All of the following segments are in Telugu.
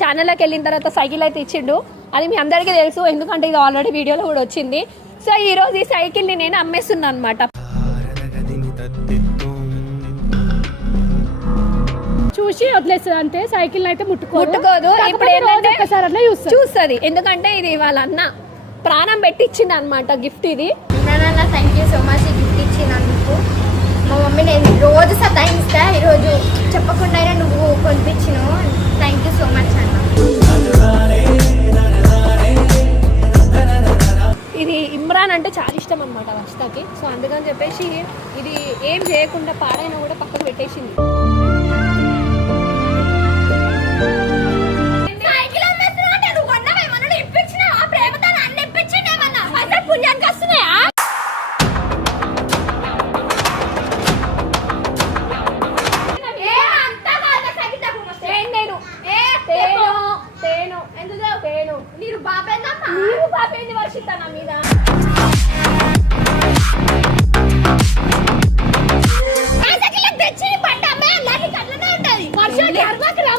ఛానల్లోకి వెళ్ళిన తర్వాత సైకిల్ అయితే ఇచ్చిండు. అది మీ అందరికీ తెలుసు, ఎందుకంటే ఇది ఆల్రెడీ వీడియోలో కూడా వచ్చింది. సో ఈ రోజు ఈ సైకిల్ని నేను అమ్మేస్తున్నాను అనమాట. చూసి వదిలేస్తుంది అంతే, సైకిల్ అయితే ముట్టుకోదు. ఇప్పుడు ఏంటంటే చూస్తుంది, ఎందుకంటే ఇది వాళ్ళ అన్న ప్రాణం పెట్టించింది అనమాట. గిఫ్ట్ ఇది. థ్యాంక్ యూ సో మచ్ ఈ గిఫ్ట్ ఇచ్చినందుకు. మా మమ్మీ నేను రోజు సతాయిస్తా, ఈరోజు చెప్పకుండా నువ్వు కొనిపించినావు. థ్యాంక్ యూ సో మచ్ అన్న. ఇది ఇమ్రాన్ అంటే చాలా ఇష్టం అనమాట వర్షితకి. సో అందుకని చెప్పేసి ఇది ఏం చేయకుండా పాడైనా కూడా పక్కకు పెట్టేసింది. నీరు బాపేంది వర్షిత నా మీద.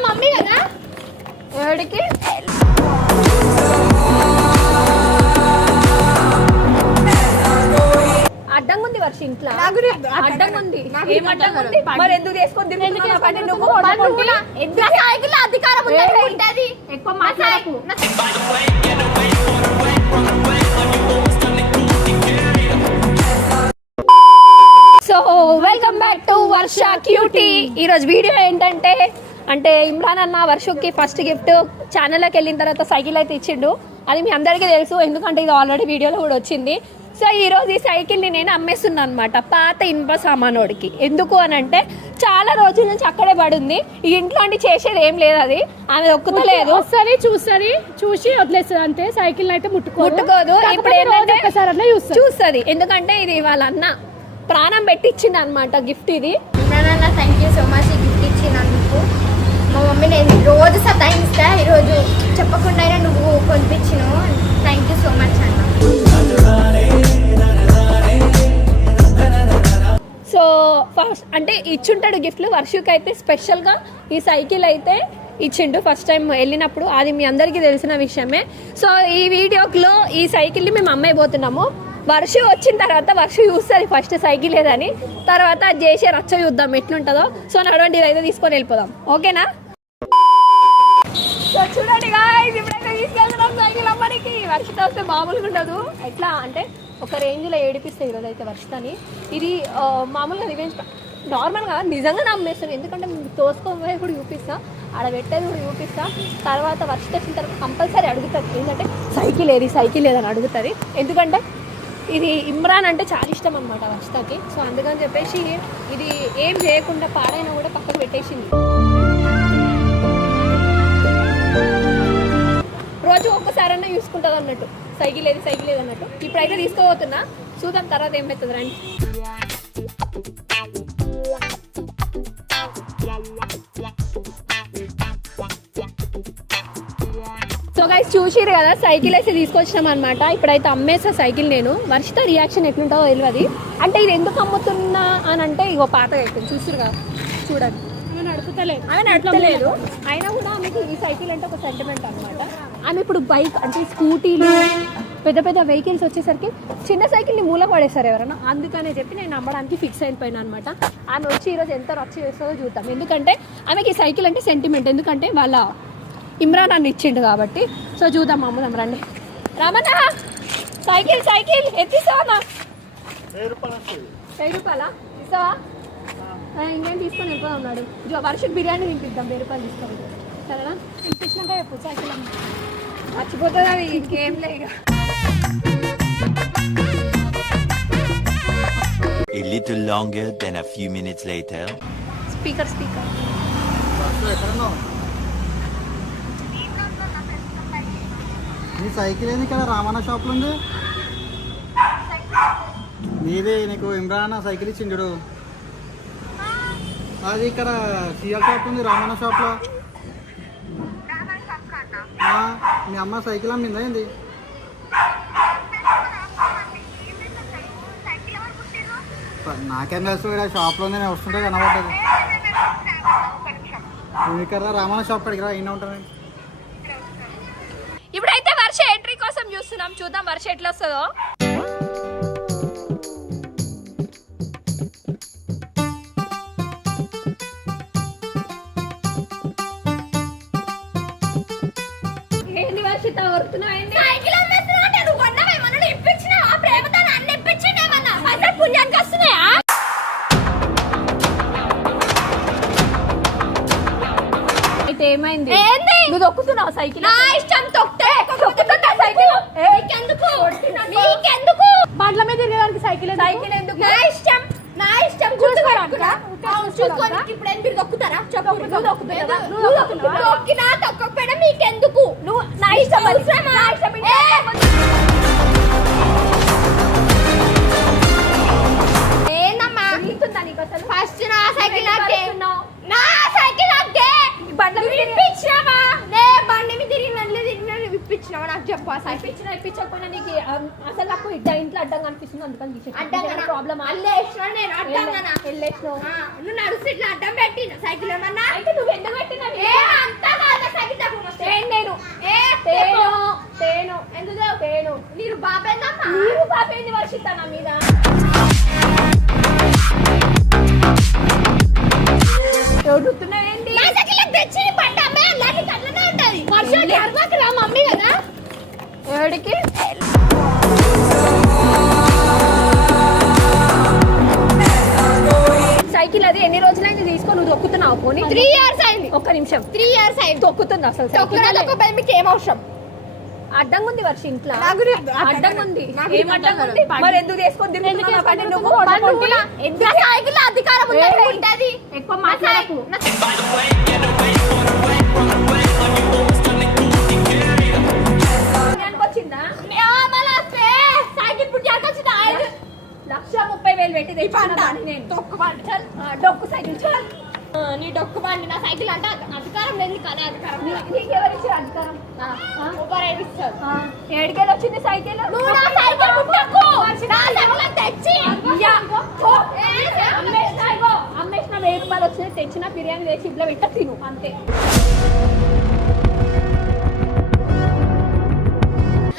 మమ్మీ కదా ఎవడికి అడ్డంగా ఉంది వర్ష ఇంట్లో. అడ్డంగా ఉంది. ఏం అడ్డంగా ఉంది? మరి ఎందుకు తీసుకొని అధికారం ఉంటుంది. ఎక్కువ మాట్లాడకు. So welcome back to Varsha cutie. ఈరోజు వీడియో ఏంటంటే ఇమ్రాన్ అన్న వర్షకి ఫస్ట్ గిఫ్ట్ ఛానల్లోకి వెళ్ళిన తర్వాత సైకిల్ అయితే ఇచ్చిండు. అది మీ అందరికీ తెలుసు, ఎందుకంటే ఇది ఆల్రెడీ వీడియోలో కూడా వచ్చింది. సో ఈరోజు ఈ సైకిల్ని నేను అమ్మేస్తున్నాను అనమాట పాత ఇనుప సామానోడికి. ఎందుకు అని అంటే చాలా రోజుల నుంచి అక్కడే పడుంది. ఈ ఇంట్లో చేసేది ఏం లేదు, అది ఆమె ఒక్కుతలేదు. వస్తుంది చూసి వదిలేస్తుంది అంతే, సైకిల్ అయితే ముట్టుకోదు. ఇప్పుడు ఏంటంటే చూస్తుంది, ఎందుకంటే ఇది వాళ్ళ అన్న ప్రాణం పెట్టించింది అనమాట. గిఫ్ట్ ఇది. థ్యాంక్ యూ సో మచ్ ఈ గిఫ్ట్ ఇచ్చినందుకు. మా మమ్మీ నేను రోజు సతాయిస్తా, ఈరోజు చెప్పకుండా నువ్వు కొనిపించినావు. థ్యాంక్ యూ సో మచ్ అన్న. సో ఫస్ట్ అంటే ఇచ్చుంటాడు గిఫ్ట్లు. వర్షకి అయితే స్పెషల్గా ఈ సైకిల్ అయితే ఇచ్చిండు ఫస్ట్ టైం వెళ్ళినప్పుడు. అది మీ అందరికీ తెలిసిన విషయమే. సో ఈ వీడియోలో ఈ సైకిల్ని మేము అమ్మాయిపోతున్నాము. వర్ష వచ్చిన తర్వాత వర్ష చూస్తుంది ఫస్ట్ సైకిల్ లేదని, తర్వాత అది చేసే రచ్చ చూద్దాం ఎట్లుంటుందో. సో నడవండి, ఇదైతే తీసుకొని వెళ్ళిపోదాం. ఓకేనా? సో చూడండి గాయ్స్, ఇప్పుడైతే తీసుకెళ్తున్నాం సైకిల్ అమ్మడానికి. వర్షిత వస్తే మామూలుగా ఉండదు. ఎట్లా అంటే ఒక రేంజ్లో ఏడిపిస్తాయి ఈరోజు అయితే వర్షితని. ఇది మామూలుగా రివెంజ్ నార్మల్గా నిజంగా నమ్మేస్తాను, ఎందుకంటే తోసుకోబోయే కూడా చూపిస్తా, ఆడ పెట్టేది కూడా చూపిస్తా. తర్వాత వర్షిత వచ్చిన తర్వాత కంపల్సరీ అడుగుతుంది, ఏంటంటే సైకిల్ ఏదని అడుగుతుంది. ఎందుకంటే ఇది ఇమ్రాన్ అంటే చాలా ఇష్టం అనమాట వర్షితకి. సో అందుకని చెప్పేసి ఇది ఏం చేయకుండా పాడైనా కూడా పక్కకు పెట్టేసింది. రోజు ఒక్కసారన్నా చూసుకుంటుంది అన్నట్టు, సైకిల్ ఏది అన్నట్టు. ఇప్పుడైతే తీసుకోబోతున్నా, చూద్దాం తర్వాత ఏమవుతుంది రండి. సో గైస్ చూసిరు కదా, సైకిల్ అయితే తీసుకొచ్చినాం అనమాట. ఇప్పుడైతే అమ్మేసా సైకిల్ నేను. వర్షిత రియాక్షన్ ఎట్లుంటుందో తెలియదు. అంటే ఇది ఎందుకు అమ్ముతున్నా అని అంటే ఇగో పాతగా అయిపోయింది, చూసిరు కదా, చూడండి. ఆమె నడపలేదు, అయినా కూడా ఆమెకి ఈ సైకిల్ అంటే ఒక సెంటిమెంట్ అనమాట. ఆమె ఇప్పుడు బైక్ అంటే స్కూటీలు పెద్ద వెహికల్స్ వచ్చేసరికి చిన్న సైకిల్ని మూల పడేస్తారు ఎవరైనా, అందుకనే చెప్పి నేను అమ్మడానికి ఫిక్స్ అయిపోయినా అనమాట. ఆమె వచ్చి ఈరోజు ఎంత రచ్చ చేస్తుందో చూద్దాం, ఎందుకంటే ఆమెకి ఈ సైకిల్ అంటే సెంటిమెంట్, ఎందుకంటే వాళ్ళ ఇమ్రాన్ అని ఇచ్చిండు కాబట్టి. సో చూద్దాం, అమ్ముదాం రండి. రామన్న సైకిల్ ఎత్తిస్తావా? 1000 రూపాయలా ఇస్తావా? ఇంకేం తీసుకొని వెళ్ళిపోదాం ఉన్నాడు. వర్షకు బిర్యానీ తినిపిద్దాం, 1000 రూపాయలు తీసుకోండి, సరేనా? తినిపించినాక ఎప్పుడు సైకిల్ మర్చిపోతుంది అవి, ఇంకేం లేదు. A little longer than a few minutes later. Speaker నీ సైకిల్ ఏంది ఇక్కడ రామన్న షాప్లో ఉంది? నీదే, నీకు ఇమ్రాన్ సైకిల్ ఇచ్చిండు. అది ఇక్కడ సిఎల్ షాప్ ఉంది, రామన్న షాప్లో. మీ అమ్మ సైకిల్ అమ్మిందా ఏంది? నాకేం తెలుసు, ఇక్కడ షాప్లో నేను వస్తుంటే కనబడ్డది. ఇక్కడ రామన్న షాప్ కాడికి రా, అయినా ఉంటాను. వర్ష ఎంట్రీ కోసం చూస్తున్నాం, చూద్దాం వర్ష ఎట్లా వస్తుందో. ఏంది వర్షిత వరుతున్నాయండి? సైకిల్ అమ్మేస్తున్నావు అంటే నువ్వు కొన్నావేమన్నా ఇప్పించినావు? ఆ ప్రేమతో నన్ను ఇప్పించిండేమన్నా? పైసలు పుణ్యానికి వస్తున్నాయా? అయితే ఏమైంది? ఏంది? నువ్వు దొక్కుతున్నావు సైకిల్? నా ఇష్టం తొక్కితే దొక్కుతున్నా సైకిల్. నీకెందుకు? నీకెందుకు? బండ్ల మీద తిరగడానికి సైకిల్ సైకిల్ ఎందుకు? నా ఇష్టం, నా ఇష్టం. గుర్తుపెట్టుకున్నా? చూసుకొని ఇప్పుడు ఏం మీరు దొక్కుతారా? చెప్పు. నువ్వు దొక్కుతున్నావా? నువ్వు దొక్కుతున్నావా? దొక్కినా తొక్కకపోయినా మీకెందుకు? నువ్వు నా ఇష్టం అవసరమా? నా ఇష్టం. ఏందమ్మా ఫస్ట్ నా సైకిల్ నాకే, నా సైకిల్ నాకే. బండ్ల మీద ఇప్పించినావా? నే బండి మీద తిరిగినా ఇప్పించినావా? నాకు చెప్పు. ఆ సైకిల్ ఇప్పించకపోయినా నీకు అసలు నాకు ఇంట్లో అడ్డం కనిపిస్తుంది, అందుకని అడ్డంగా ప్రాబ్లమ్ అల్లేసినా నేను అడ్డంగానా? వెళ్ళేసినావు. నువ్వు నడుస్తూ ఇట్లా అడ్డం పెట్టిన సైకిల్ ఏమన్నా? అయితే నువ్వు ఎందుకు పెట్టినావు? ఏ అంతా కాదు సైకిల్ తక్కువ నేను ఏ తేను తేను ఎందుకు తేను మీరు బాబేందమ్మా? నీవు పాపేంది వర్షిత నా మీద? ఎవడుతున్నాయండి? నా సైకిల్ తెచ్చి బండి అమ్మాయి అల్లానికి అట్లనే ఉంటది. వర్షానికి అర్వాకి రా మమ్మీ కదా. ఎవడికి? సైకిల్ అది ఎన్ని రోజులైంది తీసుకొని నువ్వు దొక్కుతున్నావు? పోనీ 3 years అయింది. ఒక్క నిమిషం. 3 years అయింది. దొక్కుతుంది అసలు తొక్కునా తొక్కకపోయి మీకు ఏం అవసరం? అడ్డంగా ఉంది వర్ష ఇంట్లో. అడ్డంగా ఉంది. నాకు ఏం అడ్డంగా ఉంది? మరి ఎందుకు తీసుకొని తిరుగుతున్నావు నా బండి నువ్వు? నా సైకిల్ అధికారం ఉంటది. ఎక్కువ మాట్లాడకు. వచ్చిందా? సైకిల్ పుట్టాక వచ్చిన 1,30,000 పెట్టి తెచ్చుకున్నాను నేను. డొక్కు బండి చల్. డొక్కు సైకిల్ చాలు. నీ డొక్కు బండి నా సైకిల్ అంటే అధికారం లేదు కదా. అధికారం నీకెవరు ఇచ్చారు అధికారం? ఇస్తారు. ఏడికెళ్ళి వచ్చింది సైకిల్? నువ్వు నా సైకిల్ ముట్టకు. నా సైకిల్ తెచ్చి అమ్మేసిన 1000 రూపాయలు వచ్చింది, తెచ్చిన బిర్యానీ తెచ్చి ఇంట్లో పెట్ట తిను అంతే.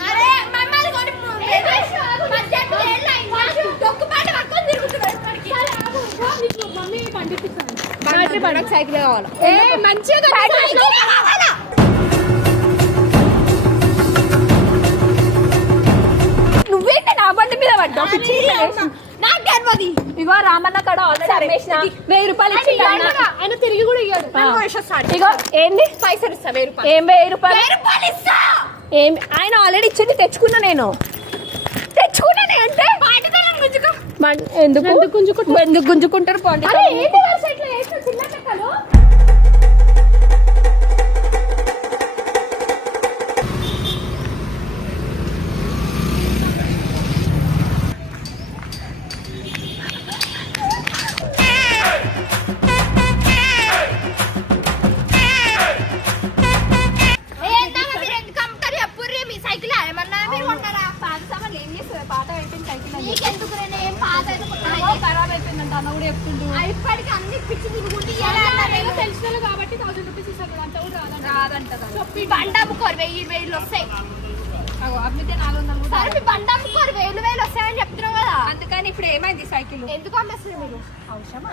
అరే మమ్మల్ని కొని డొక్కు బండి పట్టుకొని తిరుగుతున్నాడు. మమ్మీ పండిస్తాను. సైకిల్ కావాలా? మంచిగా నువ్వేంటి నా బండి మీద పడ్డావు? నాకు తెలియదు. ఇగో రామన్న కాడ ఆల్రెడీ అమ్మేసిన 1000 రూపాయలు ఇచ్చి ఆయన తిరిగి కూడా ఇయ్యాడు. ఇగో ఏంది పైసలు ఇస్తా 1000 రూపాయలు. ఏం 1000 రూపాయలు? 1000 రూపాయలు ఇస్తా. ఏం ఆయన ఆల్రెడీ ఇచ్చింది తెచ్చుకున్నా నేను. తెచ్చుకున్నానే అంటే ఎందుకు ఎందుకు గుంజుకుంటారు? పోండి. ఏందమ్మా మీరు ఎందుకు అమ్ముతారు? ఎప్పుడు మీ సైకిల్ ఏమన్నా మీరు కొన్నారా? ఏం చేస్తుంది? పాత అయిపోయింది సైకిల్. నీకెందుకు నేను ఏం పాత ఖరాబ్ అయిపోయిందంట అన్న కూడా చెప్తుండు. ఇప్పటికి అన్ని పిచ్చి తిరుగుంటే తెలిసిన వాళ్ళు కాబట్టి 1000 రూపీస్ ఇస్తారు. అంత కూడా రాదంట బండ అమ్ముకోరు 1000 వస్తాయి. అమ్మితే 400 కూడా. సరే మీ బండ అమ్ముకోరు 1000 వస్తాయని చెప్తున్నావు కదా. అందుకని ఇప్పుడు ఏమైంది సైకిల్? ఎందుకు అమ్మేస్తారు మీరు? అవసరమా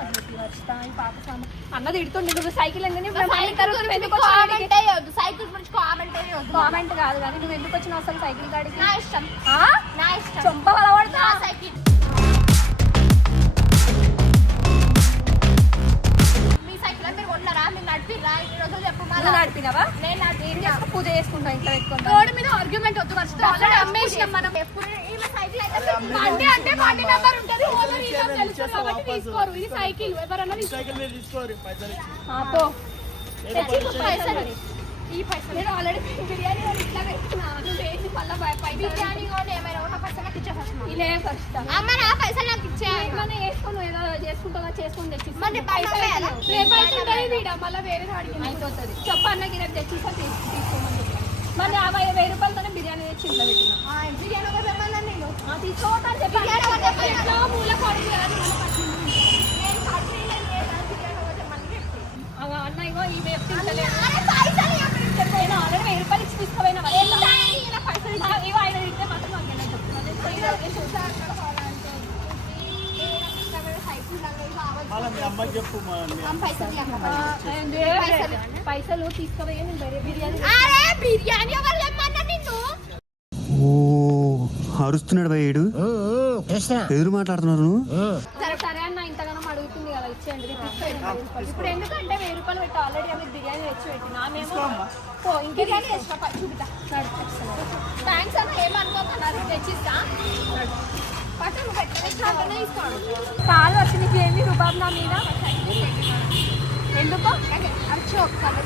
అన్న తిడుతుండే నువ్వు సైకిల్ ఎందుకు కామెంట్ అయ్యొద్దు. సైకిల్ గురించి కామెంట్ అయ్యొద్దు. కామెంట్ కాదు కానీ నువ్వు ఎందుకు వచ్చినావు అసలు సైకిల్ గాడికి? నా ఇష్టం. నా ఇష్టం. చొంప బలపడతా నా సైకిల్. మీ సైకిల్ మీరు కొన్నారా? మీరు నడిపిరా? ఈ రోజు చెప్పు. నువ్వు నడిపినావా? నేను నడిపి పూజ చేసుకుంటా ఇంట్లో పెట్టుకుంటా. రోడ్డు మీద ఆర్గ్యుమెంట్ వద్దు. ఫస్ట్ ఆల్రెడీ అమ్మేసినాం మనం. ఎప్పుడు ఈ సైకిల్ అయితే బండి అంటే బండి నెంబర్ ఉంటది. ఓనర్ ఇలా తెలుసు కాబట్టి తీసుకోరు. ఇది సైకిల్ ఎవరన్నా పో పైసలు ఈ పైసలు నేను ఆల్రెడీ బిర్యానీ ఇట్లా పెట్టుకున్నా. నువ్వు వేసి మళ్ళీ బిర్యానీ కొని ఏమైనా ఉన్న పైసలు నాకు ఇచ్చే ఫస్ట్. ఇలా కష్టం. అమ్మ నా పైసలు నాకు ఇచ్చే. ఇట్లానే వేసుకొని ఏదో చేసుకుంటా చేసుకొని తెచ్చి మరి పైసలు వేయాలా? మళ్ళీ వేరే అడిగి అయిపోతుంది. చెప్పు అన్నకి రేపు తెచ్చిస్తా తీసుకోమని చెప్పి మరి 50,000 రూపాయలతోనే బిర్యానీ తెచ్చి ఇంట్లో పెట్టినా. బిర్యానీ ఒక తెమ్మన్నాను నేను. తీసుకోవద్దని చెప్పి బిర్యానీ ఒక తెమ్మన్నా. మూల కొడుకు నేను కట్టిన బిర్యానీ ఒక తెమ్మని చెప్పి. అన్న ఇగో ఈ వ్యక్తి అరే పైసలు నేను ఆల్రెడీ 1000 రూపాయలు ఇచ్చి తీసుకుపోయినా ఎంత అయినా పైసలు పైసలు తీసుకోవే నేను బిర్యానీ అరే బిర్యానీ ఎవరు తెమ్మన్నా నిన్ను ఓ అరుస్తున్నాడు భయ్యుడు ఎదురు మాట్లాడుతున్నారు నువ్వు సరే సరే అన్న ఇంతగానో అడుగుతుంది కదా ఇచ్చేయండి ఇప్పుడు ఎందుకంటే 1000 రూపాయలు పెట్టి ఆల్రెడీ ఆమె బిర్యానీ తెచ్చి పెట్టినా మేము బిర్యానీ తెచ్చిన చూపిస్తా థ్యాంక్స్ అన్న ఏమనుకోకన్నారు తెచ్చిస్తా పట్టను పెట్టనే ఇస్తాను కాలు వచ్చి నీకు ఏమి రూపాయలు నా మీద ఎందుకో అరచి ఒకసారి